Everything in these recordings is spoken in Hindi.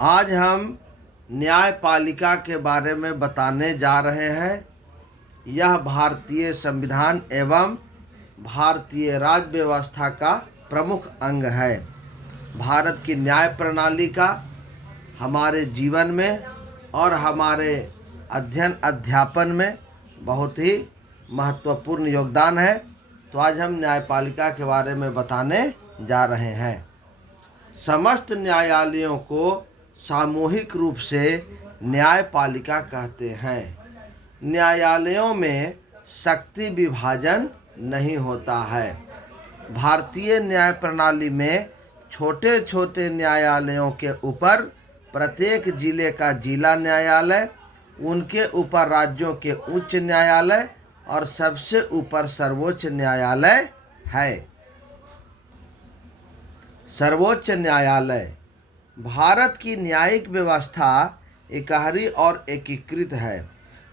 आज हम न्यायपालिका के बारे में बताने जा रहे हैं। यह भारतीय संविधान एवं भारतीय राज्य व्यवस्था का प्रमुख अंग है। भारत की न्याय प्रणाली का हमारे जीवन में और हमारे अध्ययन अध्यापन में बहुत ही महत्वपूर्ण योगदान है। तो आज हम न्यायपालिका के बारे में बताने जा रहे हैं। समस्त न्यायालयों को सामूहिक रूप से न्यायपालिका कहते हैं। न्यायालयों में शक्ति विभाजन नहीं होता है। भारतीय न्याय प्रणाली में छोटे छोटे न्यायालयों के ऊपर प्रत्येक जिले का जिला न्यायालय, उनके ऊपर राज्यों के उच्च न्यायालय और सबसे ऊपर सर्वोच्च न्यायालय है। सर्वोच्च न्यायालय भारत की न्यायिक व्यवस्था एकहरी और एकीकृत है,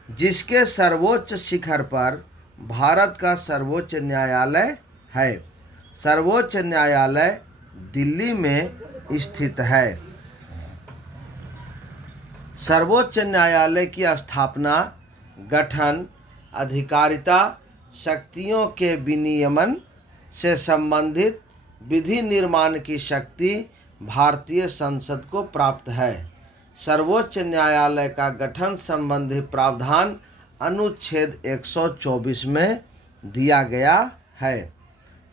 जिसके सर्वोच्च शिखर पर भारत का सर्वोच्च न्यायालय है। सर्वोच्च न्यायालय दिल्ली में स्थित है। सर्वोच्च न्यायालय की स्थापना, गठन, अधिकारिता, शक्तियों के विनियमन से संबंधित विधि निर्माण की शक्ति भारतीय संसद को प्राप्त है। सर्वोच्च न्यायालय का गठन संबंधी प्रावधान अनुच्छेद 124 में दिया गया है।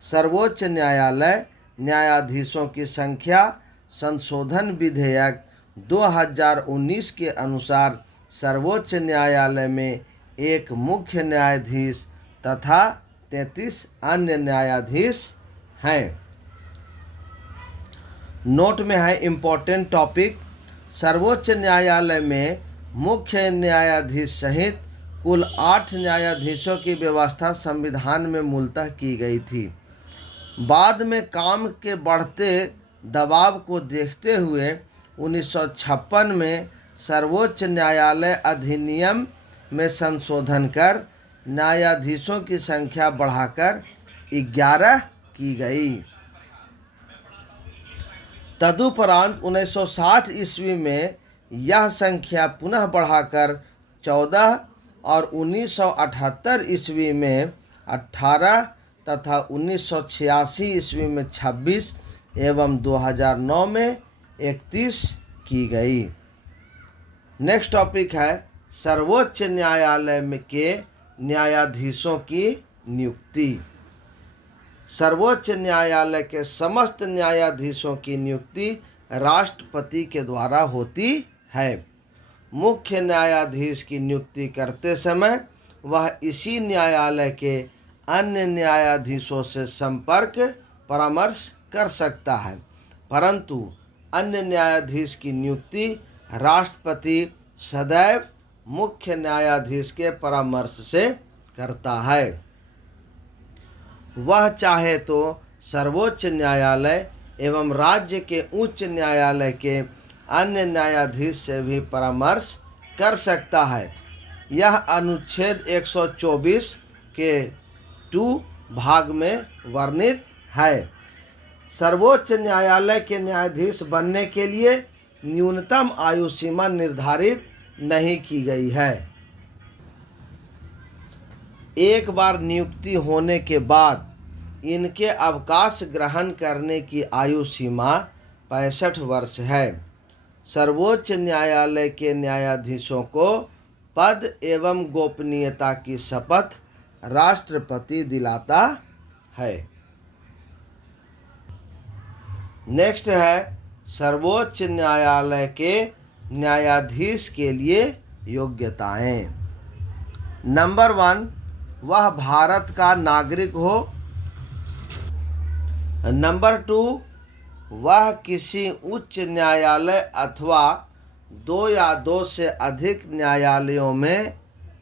सर्वोच्च न्यायालय न्यायाधीशों की संख्या संशोधन विधेयक 2019 के अनुसार सर्वोच्च न्यायालय में एक मुख्य न्यायाधीश तथा 33 अन्य न्यायाधीश हैं। नोट में है इम्पोर्टेंट टॉपिक। सर्वोच्च न्यायालय में मुख्य न्यायाधीश सहित कुल 8 न्यायाधीशों की व्यवस्था संविधान में मूलतः की गई थी। बाद में काम के बढ़ते दबाव को देखते हुए 1956 में सर्वोच्च न्यायालय अधिनियम में संशोधन कर न्यायाधीशों की संख्या बढ़ाकर 11 की गई। तदुपरांत 1960 ईस्वी में यह संख्या पुनः बढ़ाकर 14 और 1978 ईस्वी में 18 तथा 1986 ईस्वी में 26 एवं 2009 में 31 की गई। नेक्स्ट टॉपिक है सर्वोच्च न्यायालय में के न्यायाधीशों की नियुक्ति। सर्वोच्च न्यायालय के समस्त न्यायाधीशों की नियुक्ति राष्ट्रपति के द्वारा होती है। मुख्य न्यायाधीश की नियुक्ति करते समय वह इसी न्यायालय के अन्य न्यायाधीशों से संपर्क परामर्श कर सकता है, परंतु अन्य न्यायाधीश की नियुक्ति राष्ट्रपति सदैव मुख्य न्यायाधीश के परामर्श से करता है। वह चाहे तो सर्वोच्च न्यायालय एवं राज्य के उच्च न्यायालय के अन्य न्यायाधीश से भी परामर्श कर सकता है। यह अनुच्छेद 124 के 2 भाग में वर्णित है। सर्वोच्च न्यायालय के न्यायाधीश बनने के लिए न्यूनतम आयु सीमा निर्धारित नहीं की गई है। एक बार नियुक्ति होने के बाद इनके अवकाश ग्रहण करने की आयु सीमा 65 वर्ष है। सर्वोच्च न्यायालय के न्यायाधीशों को पद एवं गोपनीयता की शपथ राष्ट्रपति दिलाता है। नेक्स्ट है सर्वोच्च न्यायालय के न्यायाधीश के लिए योग्यताएं। नंबर 1, वह भारत का नागरिक हो। नंबर 2, वह किसी उच्च न्यायालय अथवा 2 या 2 से अधिक न्यायालयों में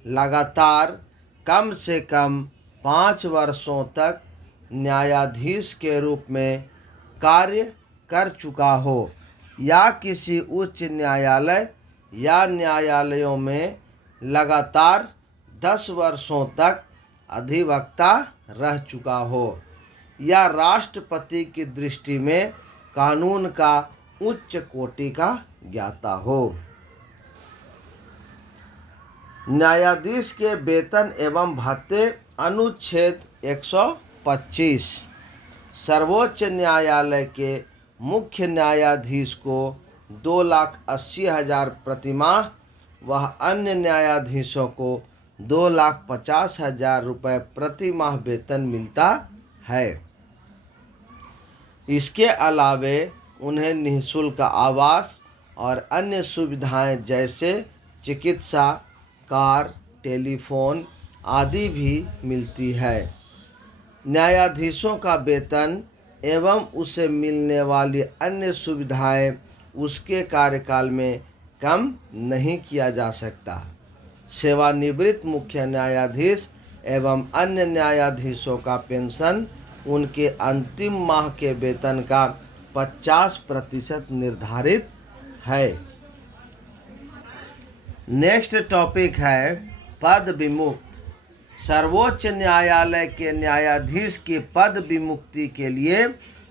लगातार कम से कम 5 वर्षों तक न्यायाधीश के रूप में कार्य कर चुका हो या किसी उच्च न्यायालय या न्यायालयों में लगातार 10 वर्षों तक अधिवक्ता रह चुका हो या राष्ट्रपति की दृष्टि में कानून का उच्च कोटि का ज्ञाता हो। न्यायाधीश के वेतन एवं भत्ते अनुच्छेद 125। सर्वोच्च न्यायालय के मुख्य न्यायाधीश को 2,80,000 प्रतिमाह वह अन्य न्यायाधीशों को 2,50,000 रुपये प्रति माह वेतन मिलता है। इसके अलावे उन्हें निःशुल्क आवास और अन्य सुविधाएं जैसे चिकित्सा, कार, टेलीफोन आदि भी मिलती है। न्यायाधीशों का वेतन एवं उसे मिलने वाली अन्य सुविधाएं उसके कार्यकाल में कम नहीं किया जा सकता। सेवानिवृत्त मुख्य न्यायाधीश एवं अन्य न्यायाधीशों का पेंशन उनके अंतिम माह के वेतन का 50% निर्धारित है। नेक्स्ट टॉपिक है पद विमुक्त। सर्वोच्च न्यायालय के न्यायाधीश की पद विमुक्ति के लिए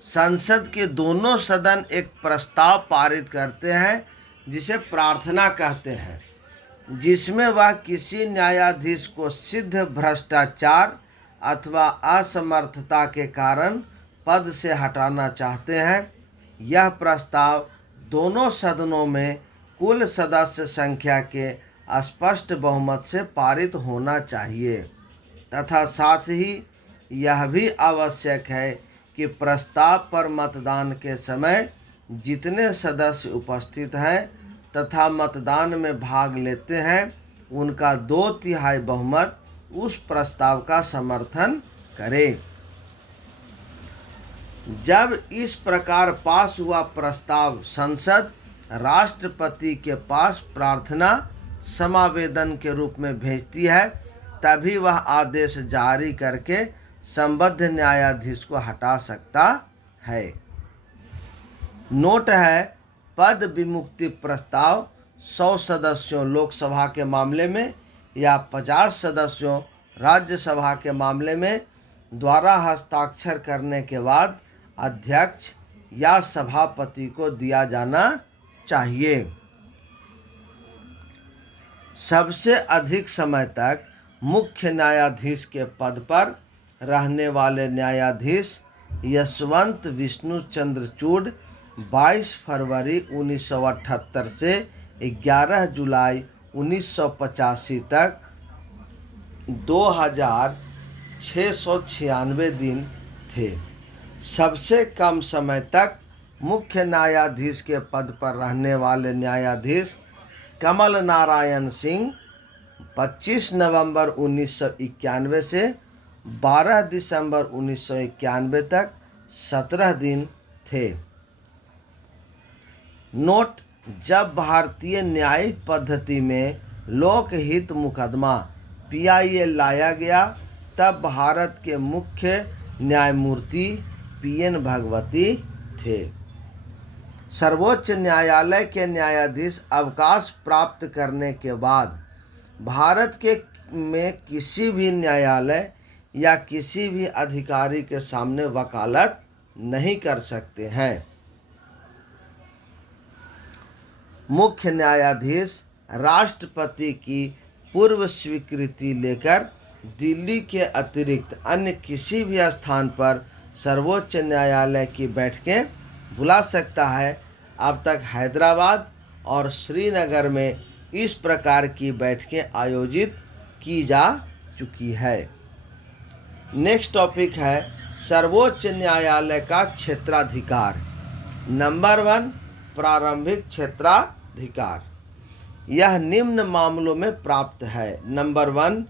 संसद के दोनों सदन एक प्रस्ताव पारित करते हैं जिसे प्रार्थना कहते हैं, जिसमें वह किसी न्यायाधीश को सिद्ध भ्रष्टाचार अथवा असमर्थता के कारण पद से हटाना चाहते हैं। यह प्रस्ताव दोनों सदनों में कुल सदस्य संख्या के स्पष्ट बहुमत से पारित होना चाहिए तथा साथ ही यह भी आवश्यक है कि प्रस्ताव पर मतदान के समय जितने सदस्य उपस्थित हैं तथा मतदान में भाग लेते हैं उनका 2/3 बहुमत उस प्रस्ताव का समर्थन करे। जब इस प्रकार पास हुआ प्रस्ताव संसद राष्ट्रपति के पास प्रार्थना समावेदन के रूप में भेजती है, तभी वह आदेश जारी करके संबद्ध न्यायाधीश को हटा सकता है। नोट है, पद विमुक्ति प्रस्ताव 100 सदस्यों लोकसभा के मामले में या 50 सदस्यों राज्यसभा के मामले में द्वारा हस्ताक्षर करने के बाद अध्यक्ष या सभापति को दिया जाना चाहिए। सबसे अधिक समय तक मुख्य न्यायाधीश के पद पर रहने वाले न्यायाधीश यशवंत विष्णु चंद्रचूड़ 22 फरवरी 1978 से 11 जुलाई 1985 तक 2,696 दिन थे। सबसे कम समय तक मुख्य न्यायाधीश के पद पर रहने वाले न्यायाधीश कमल नारायण सिंह 25 नवंबर 1991 से 12 दिसंबर 1991 तक 17 दिन थे। नोट, जब भारतीय न्यायिक पद्धति में लोकहित मुकदमा PIL लाया गया तब भारत के मुख्य न्यायमूर्ति PN भगवती थे। सर्वोच्च न्यायालय के न्यायाधीश अवकाश प्राप्त करने के बाद भारत के में किसी भी न्यायालय या किसी भी अधिकारी के सामने वकालत नहीं कर सकते हैं। मुख्य न्यायाधीश राष्ट्रपति की पूर्व स्वीकृति लेकर दिल्ली के अतिरिक्त अन्य किसी भी स्थान पर सर्वोच्च न्यायालय की बैठकें बुला सकता है। अब तक हैदराबाद और श्रीनगर में इस प्रकार की बैठकें आयोजित की जा चुकी है। नेक्स्ट टॉपिक है सर्वोच्च न्यायालय का क्षेत्राधिकार। नंबर 1, प्रारंभिक क्षेत्राधिकार। यह निम्न मामलों में प्राप्त है। नंबर 1,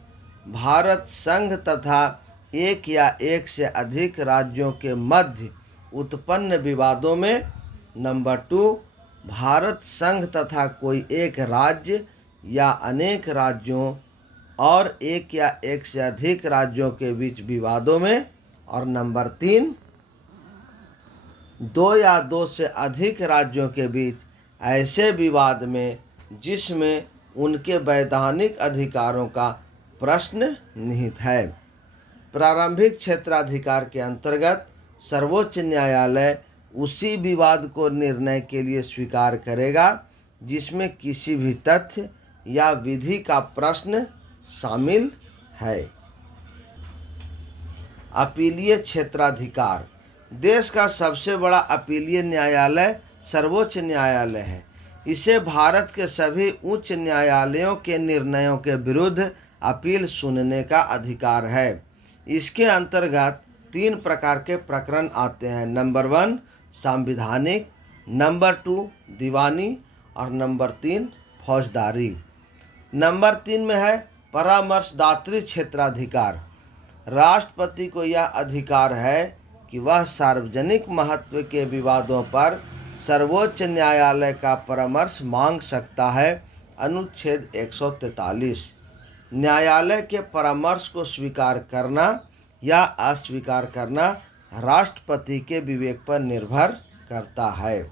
भारत संघ तथा एक या एक से अधिक राज्यों के मध्य उत्पन्न विवादों में। नंबर 2, भारत संघ तथा कोई एक राज्य या अनेक राज्यों और एक या एक से अधिक राज्यों के बीच विवादों में। और नंबर 3, 2 या 2 से अधिक राज्यों के बीच ऐसे विवाद में जिसमें उनके वैधानिक अधिकारों का प्रश्न निहित है। प्रारंभिक क्षेत्राधिकार के अंतर्गत सर्वोच्च न्यायालय उसी विवाद को निर्णय के लिए स्वीकार करेगा जिसमें किसी भी तथ्य या विधि का प्रश्न शामिल है। अपीलीय क्षेत्राधिकार। देश का सबसे बड़ा अपीलीय न्यायालय सर्वोच्च न्यायालय है। इसे भारत के सभी उच्च न्यायालयों के निर्णयों के विरुद्ध अपील सुनने का अधिकार है। इसके अंतर्गत 3 प्रकार के प्रकरण आते हैं। नंबर 1 संवैधानिक, नंबर 2 दीवानी और नंबर 3 फौजदारी। नंबर 3 में है परामर्शदात्री क्षेत्राधिकार। राष्ट्रपति को यह अधिकार है कि वह सार्वजनिक महत्व के विवादों पर सर्वोच्च न्यायालय का परामर्श मांग सकता है। अनुच्छेद 143। न्यायालय के परामर्श को स्वीकार करना या अस्वीकार करना राष्ट्रपति के विवेक पर निर्भर करता है।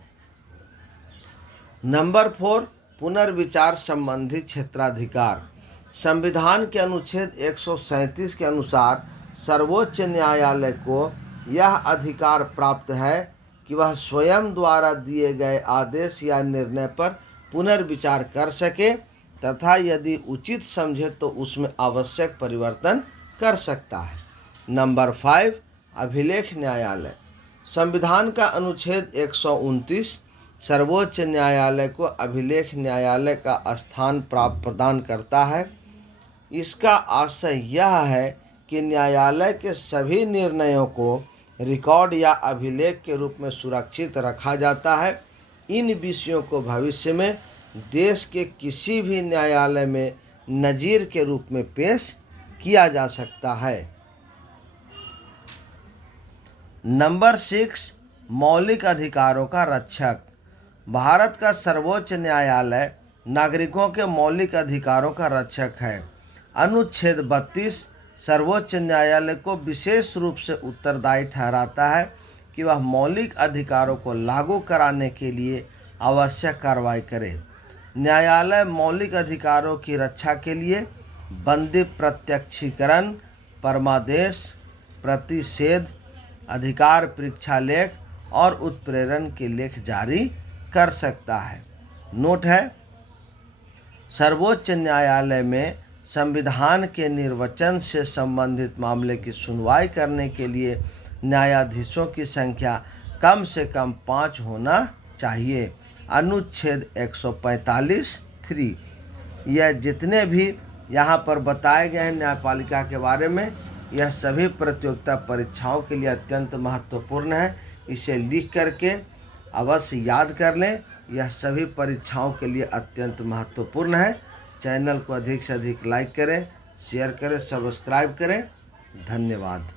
नंबर 4 पुनर्विचार संबंधी क्षेत्राधिकार। संविधान के अनुच्छेद 137 के अनुसार सर्वोच्च न्यायालय को यह अधिकार प्राप्त है कि वह स्वयं द्वारा दिए गए आदेश या निर्णय पर पुनर्विचार कर सके तथा यदि उचित समझे तो उसमें आवश्यक परिवर्तन कर सकता है। नंबर 5 अभिलेख न्यायालय। संविधान का अनुच्छेद 129 सर्वोच्च न्यायालय को अभिलेख न्यायालय का स्थान प्रदान करता है। इसका आशय यह है कि न्यायालय के सभी निर्णयों को रिकॉर्ड या अभिलेख के रूप में सुरक्षित रखा जाता है। इन विषयों को भविष्य में देश के किसी भी न्यायालय में नज़ीर के रूप में पेश किया जा सकता है। नंबर 6 मौलिक अधिकारों का रक्षक। भारत का सर्वोच्च न्यायालय नागरिकों के मौलिक अधिकारों का रक्षक है। अनुच्छेद 32 सर्वोच्च न्यायालय को विशेष रूप से उत्तरदायी ठहराता है कि वह मौलिक अधिकारों को लागू कराने के लिए आवश्यक कार्रवाई करे। न्यायालय मौलिक अधिकारों की रक्षा के लिए बंदी प्रत्यक्षीकरण, परमादेश, प्रतिषेध, अधिकार परीक्षा लेख और उत्प्रेरण के लेख जारी कर सकता है। नोट है, सर्वोच्च न्यायालय में संविधान के निर्वचन से संबंधित मामले की सुनवाई करने के लिए न्यायाधीशों की संख्या कम से कम 5 होना चाहिए। अनुच्छेद 145(3). यह जितने भी यहाँ पर बताए गए हैं न्यायपालिका के बारे में, यह सभी प्रतियोगिता परीक्षाओं के लिए अत्यंत महत्वपूर्ण है। इसे लिख करके अवश्य याद कर लें। यह सभी परीक्षाओं के लिए अत्यंत महत्वपूर्ण है। चैनल को अधिक से अधिक लाइक करें, शेयर करें, सब्सक्राइब करें। धन्यवाद।